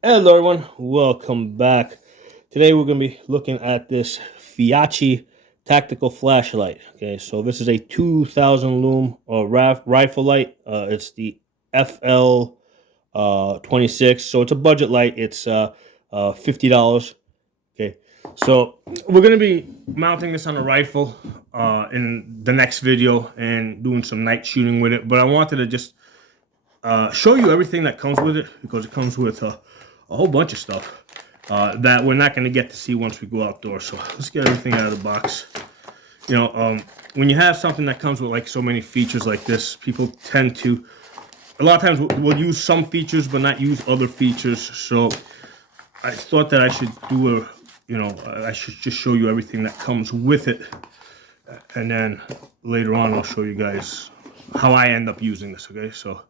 Hello everyone, welcome back. Today we're going to be looking at this Feyachi tactical flashlight. Okay, so this is a 2000 lume rifle light. It's the FL26, so it's a budget light. It's $50. Okay, so we're going to be mounting this on a rifle in the next video and doing some night shooting with it. But I wanted to just show you everything that comes with it, because it comes with a whole bunch of stuff that we're not going to get to see once we go outdoors. So let's get everything out of the box. When you have something that comes with like so many features like this, people tend to, a lot of times we'll use some features but not use other features. So I thought that I should do I should just show you everything that comes with it, and then later on I'll show you guys how I end up using this. Okay, so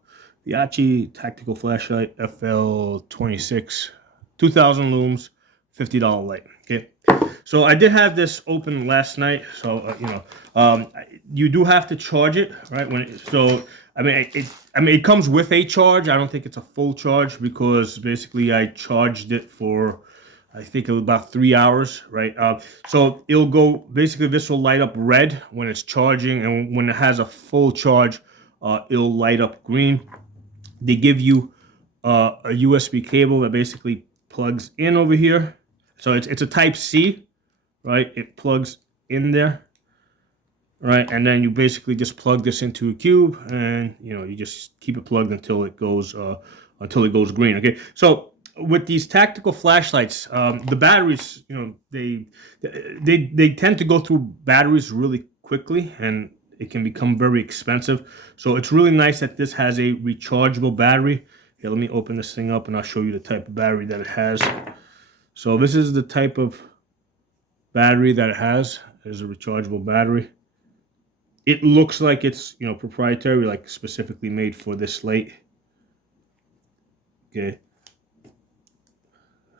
Feyachi tactical flashlight, FL26, 2000 looms, $50 light. Okay, so I did have this open last night. So you do have to charge it, right? It comes with a charge. I don't think it's a full charge, because basically I charged it for, I think it was about 3 hours, right? So it'll go, basically this will light up red when it's charging, and when it has a full charge, it'll light up green. They give you a USB cable that basically plugs in over here. So it's a type C, right? It plugs in there, right? And then you basically just plug this into a cube, and you just keep it plugged until it goes green. Okay, so with these tactical flashlights, the batteries, they tend to go through batteries really quickly, and it can become very expensive. So it's really nice that this has a rechargeable battery. Here, let me open this thing up and I'll show you the type of battery that it has. So this is the type of battery that it has. There's a rechargeable battery. It looks like it's proprietary, like specifically made for this light. Okay.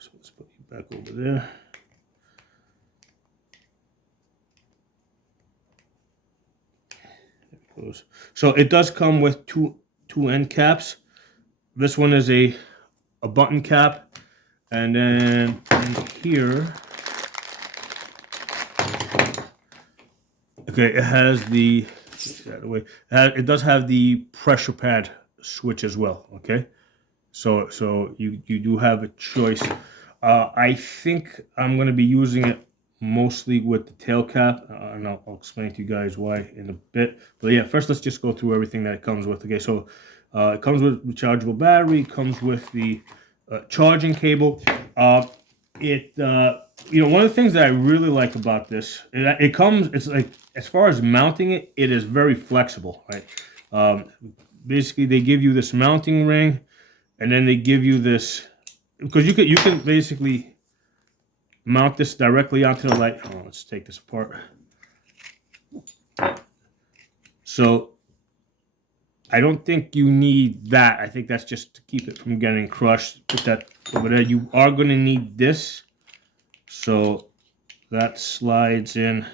So let's put you back over there. So it does come with two end caps. This one is a button cap, and then in here, okay, it has it does have the pressure pad switch as well. Okay, so you do have a choice. I think I'm going to be using it mostly with the tail cap, and I'll explain to you guys why in a bit. But yeah, first let's just go through everything that it comes with. Okay, so it comes with rechargeable battery, comes with the charging cable. One of the things that I really like about this, it's like, as far as mounting it, it is very flexible, right? Basically, they give you this mounting ring, and then they give you this, because you can basically mount this directly onto the light. Oh, let's take this apart. So I don't think you need that. I think that's just to keep it from getting crushed. Put that over there. You are going to need this. So that slides in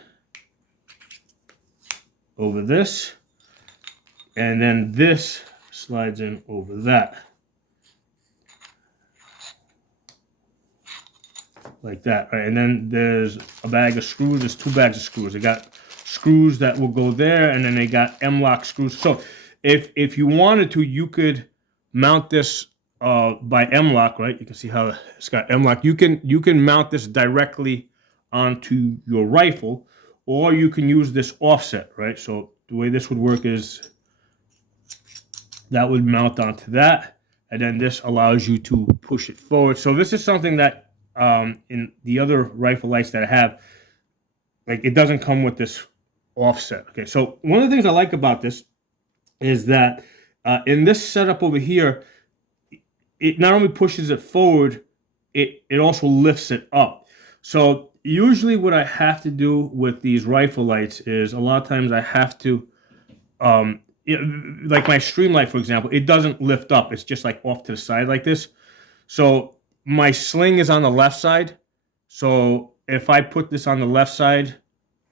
over this. And then this slides in over that. Like that, right? And then there's a bag of screws. There's 2 bags of screws. They got screws that will go there, and then they got M-lock screws. So if you wanted to, you could mount this by M-lock, right? You can see how it's got M-lock. You can mount this directly onto your rifle, or you can use this offset, right? So the way this would work is that would mount onto that, and then this allows you to push it forward. So this is something that in the other rifle lights that I have, like, it doesn't come with this offset. Okay, so one of the things I like about this is that in this setup over here, it not only pushes it forward, it also lifts it up. So usually what I have to do with these rifle lights is, a lot of times I have to like my stream light, for example, it doesn't lift up. It's just like off to the side like this. So my sling is on the left side. So if I put this on the left side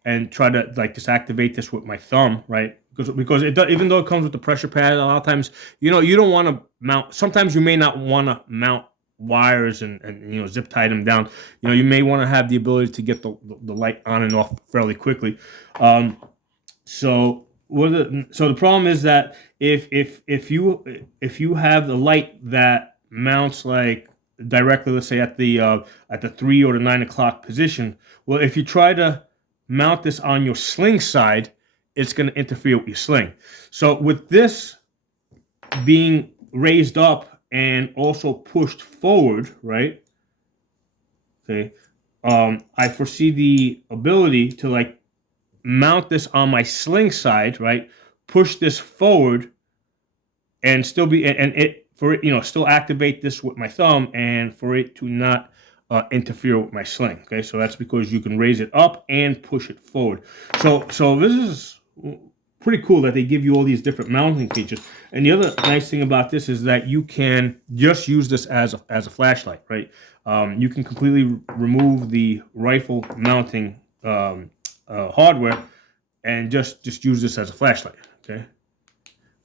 and try to like just activate this with my thumb, right? Because it does, even though it comes with the pressure pad, a lot of times, you don't want to mount. Sometimes you may not want to mount wires and you know, zip tie them down, you know, you may want to have the ability to get the light on and off fairly quickly. So the problem is that if you have the light that mounts like directly, let's say at the 3 or the 9 o'clock position, well, if you try to mount this on your sling side, it's going to interfere with your sling. So with this being raised up and also pushed forward, right? Okay, I foresee the ability to like mount this on my sling side, right? Push this forward and still be and it for it, you know, still activate this with my thumb and for it to not interfere with my sling. Okay, so that's because you can raise it up and push it forward. So this is pretty cool that they give you all these different mounting features. And the other nice thing about this is that you can just use this as a flashlight, right? You can completely remove the rifle mounting hardware and just use this as a flashlight. Okay.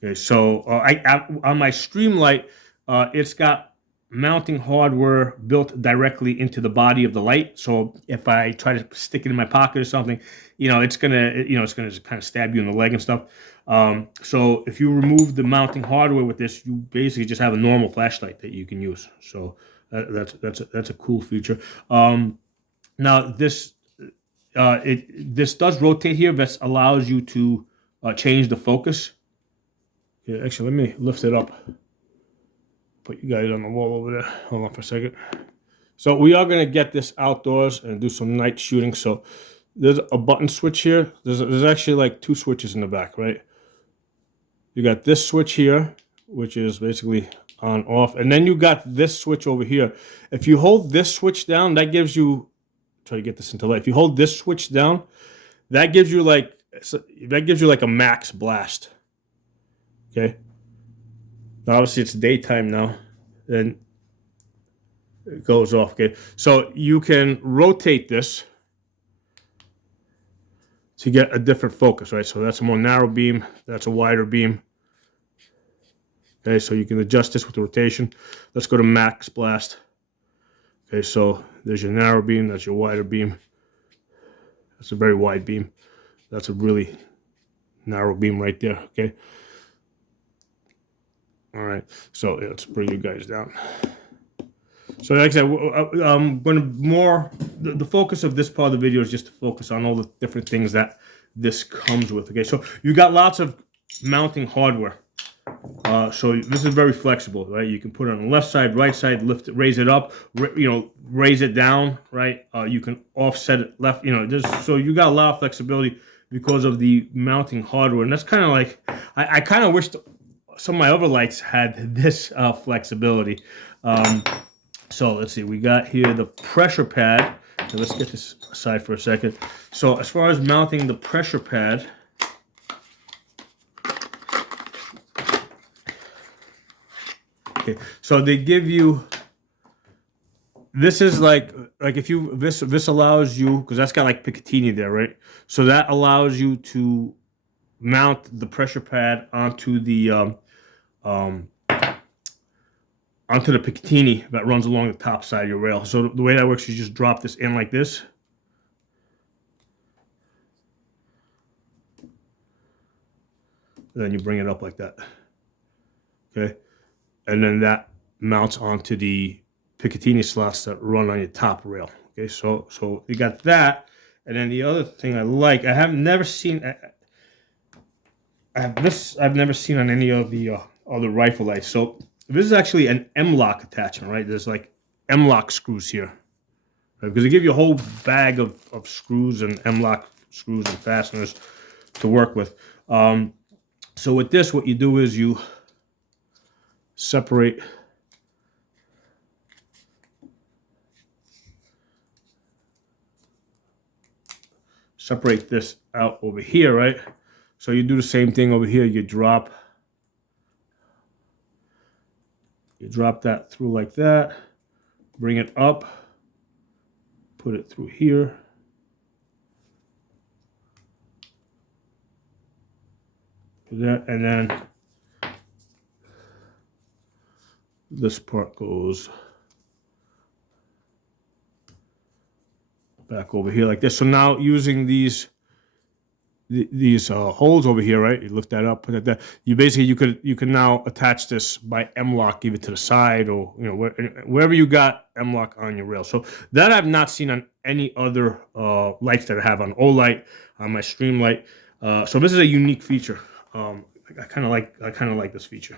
Okay. So I on my Streamlight, it's got mounting hardware built directly into the body of the light. So if I try to stick it in my pocket or something, you know, it's gonna kind of stab you in the leg and stuff. So if you remove the mounting hardware with this, you basically just have a normal flashlight that you can use. So that's a cool feature. Now this this does rotate here. That allows you to change the focus. Yeah, actually, let me lift it up. Put you guys on the wall over there. Hold on for a second. So we are going to get this outdoors and do some night shooting. So there's a button switch here. There's actually like 2 switches in the back, right? You got this switch here, which is basically on off. And then you got this switch over here. If you hold this switch down, that gives you, try to get this into light. If you hold this switch down, that gives you like a max blast. Okay. Now obviously it's daytime now, then it goes off. Okay, so you can rotate this to get a different focus, right? So that's a more narrow beam, that's a wider beam. Okay, so you can adjust this with the rotation. Let's go to max blast. Okay, so there's your narrow beam, that's your wider beam. That's a very wide beam. That's a really narrow beam right there. Okay. All right, so let's bring you guys down. So like I said, I'm going to the focus of this part of the video is just to focus on all the different things that this comes with. Okay, so you got lots of mounting hardware. So this is very flexible, right? You can put it on the left side, right side, lift it, raise it up, you know, raise it down, right? You can offset it left, you know, so you got a lot of flexibility because of the mounting hardware. And that's kind of like, I kind of wish some of my other lights had this flexibility. So let's see, we got here the pressure pad. So let's get this aside for a second. So as far as mounting the pressure pad, okay, so they give you, this is like if you, this allows you, because that's got like Picatinny there, right? So that allows you to mount the pressure pad onto the Picatinny that runs along the top side of your rail. So the way that works, you just drop this in like this. And then you bring it up like that. Okay. And then that mounts onto the Picatinny slots that run on your top rail. Okay. So you got that. And then the other thing I like, I've never seen on any of the other rifle lights. So this is actually an M-lock attachment, right? There's like M-lock screws here, right? Because they give you a whole bag of screws and M-lock screws and fasteners to work with. So with this, what you do is you separate this out over here, right? So you do the same thing over here. You drop that through like that, bring it up, put it through here. That, and then this part goes back over here like this. So now using these holes over here, right? You lift that up, put it there. You basically you can now attach this by M-lock, give it to the side, or wherever you got M-lock on your rail. So that I've not seen on any other lights that I have on Olight, on my Streamlight. So this is a unique feature. I kind of like this feature.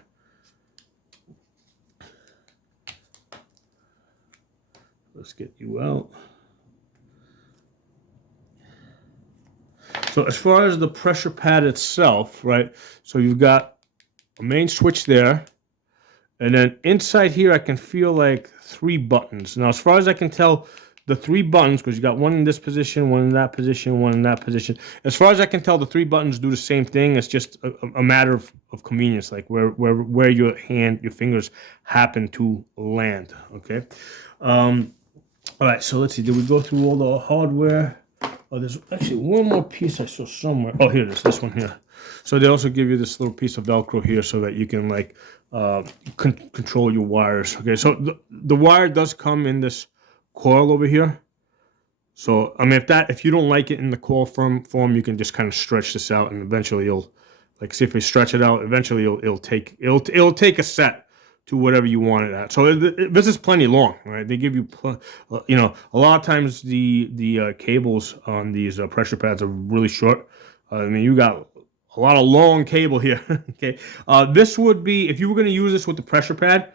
Let's get you out. So as far as the pressure pad itself, right? So you've got a main switch there, and then inside here I can feel like 3 buttons. Now, as far as I can tell, the 3 buttons, because you got one in this position, one in that position, one in that position. As far as I can tell, the 3 buttons do the same thing. It's just a matter of convenience, like where your fingers happen to land. Okay. All right. So let's see. Did we go through all the hardware? Oh, there's actually one more piece I saw somewhere. Oh, here it is. This one here. So they also give you this little piece of Velcro here so that you can like control your wires. Okay, so the wire does come in this coil over here. So I mean, if you don't like it in the coil form, you can just kind of stretch this out, and eventually you'll like see if we stretch it out. Eventually it'll take a set to whatever you want it at. So this is plenty long, right? They give you, a lot of times the cables on these pressure pads are really short. I mean, you got a lot of long cable here. Okay, this would be, if you were going to use this with the pressure pad,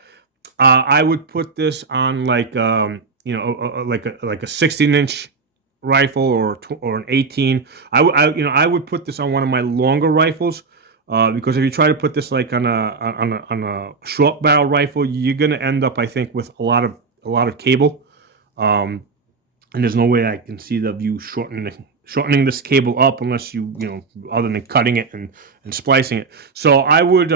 I would put this on like like a 16-inch rifle or an 18. I would put this on one of my longer rifles. Because if you try to put this like on a short barrel rifle, you're gonna end up, I think, with a lot of cable, and there's no way I can see the view shortening this cable up unless other than cutting it and splicing it. So I would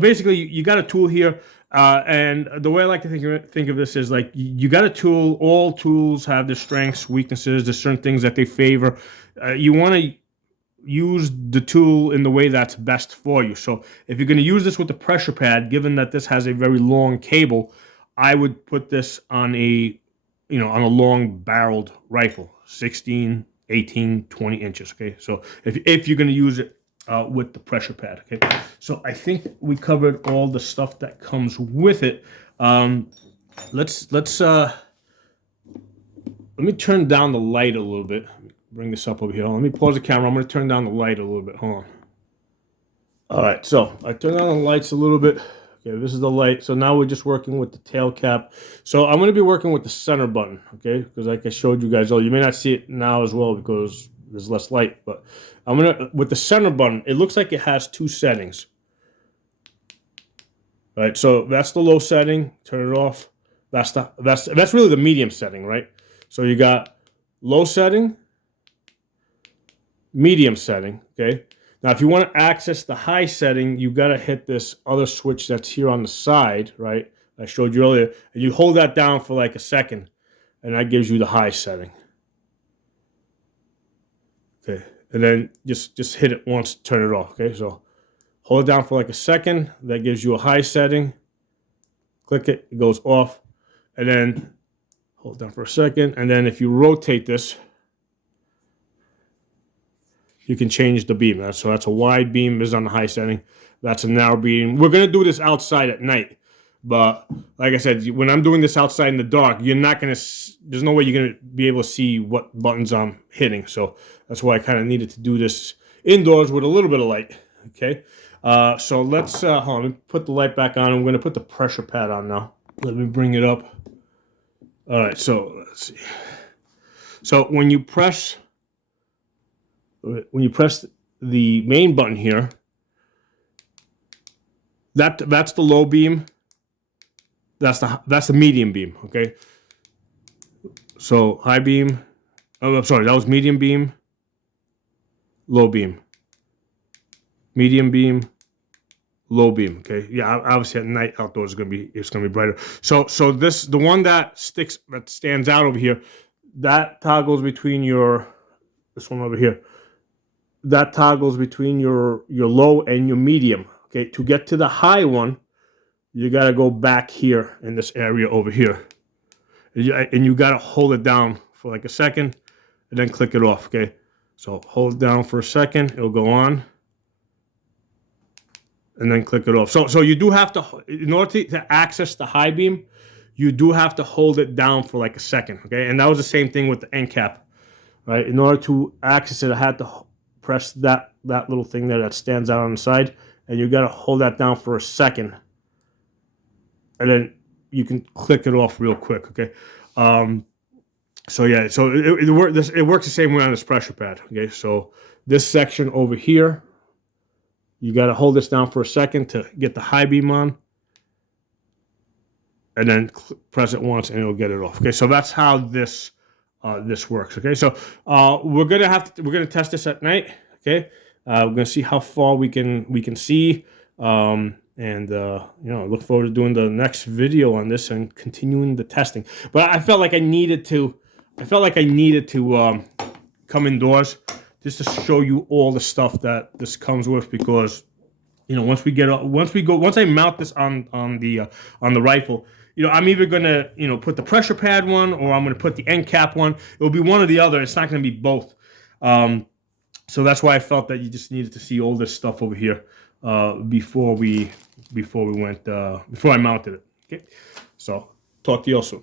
basically you got a tool here, and the way I like to think of this is like you got a tool. All tools have their strengths, weaknesses. There's certain things that they favor. You want to use the tool in the way that's best for you. So if you're going to use this with the pressure pad, given that this has a very long cable, I would put this on a long barreled rifle, 16, 18, 20 inches. Okay, so if you're going to use it with the pressure pad. Okay, so I think we covered all the stuff that comes with it. Let me turn down the light a little bit. Bring this up over here. Let me pause the camera. I'm going to turn down the light a little bit. Hold on. All right, so I turned on the lights a little bit. Okay, this is the light. So now we're just working with the tail cap. So I'm going to be working with the center button, okay? Because like I showed you guys, you may not see it now as well because there's less light. But I'm going to, with the center button, it looks like it has 2 settings. All right, so that's the low setting. Turn it off. That's really the medium setting, right? So you got low setting, medium setting, okay? Now, if you want to access the high setting, you got to hit this other switch that's here on the side, right? I showed you earlier. And you hold that down for like a second, and that gives you the high setting. Okay, and then just hit it once, turn it off, okay? So hold it down for like a second. That gives you a high setting. Click it, it goes off. And then hold it down for a second. And then if you rotate this, you can change the beam. So that's a wide beam, this is on the high setting. That's a narrow beam. We're going to do this outside at night. But like I said, when I'm doing this outside in the dark, you're not going to, there's no way you're going to be able to see what buttons I'm hitting. So that's why I kind of needed to do this indoors with a little bit of light. Okay. So let's, hold on, let me put the light back on. I'm going to put the pressure pad on now. Let me bring it up. All right. So let's see. So when you press the main button here, that's the low beam. That's the medium beam. Okay. So high beam. Oh, I'm sorry. That was medium beam. Low beam. Medium beam. Low beam. Okay. Yeah. Obviously at night outdoors it's gonna be brighter. So the one that stands out over here, that toggles between this one over here. That toggles between your low and your medium. Okay, to get to the high one, you got to go back here in this area over here, and you got to hold it down for like a second, and then click it off. Okay, so hold down for a second, it'll go on, and then click it off. So you do have to, in order to access the high beam, you do have to hold it down for like a second. Okay, and that was the same thing with the end cap, right? In order to access it, I had to press that little thing there that stands out on the side, and you got to hold that down for a second, and then you can click it off real quick. Okay, so yeah, so it works the same way on this pressure pad. Okay, so this section over here, you got to hold this down for a second to get the high beam on, and then press it once and it'll get it off. Okay, so that's how this this works. Okay, so we're gonna test this at night. Okay, we're gonna see how far we can see, and you know, look forward to doing the next video on this and continuing the testing. But I felt like I needed to come indoors just to show you all the stuff that this comes with, because you know, once I mount this on the rifle, you know, I'm either gonna, you know, put the pressure pad one, or I'm gonna put the end cap one. It will be one or the other. It's not gonna be both. So that's why I felt that you just needed to see all this stuff over here before I mounted it. Okay, so talk to you all soon.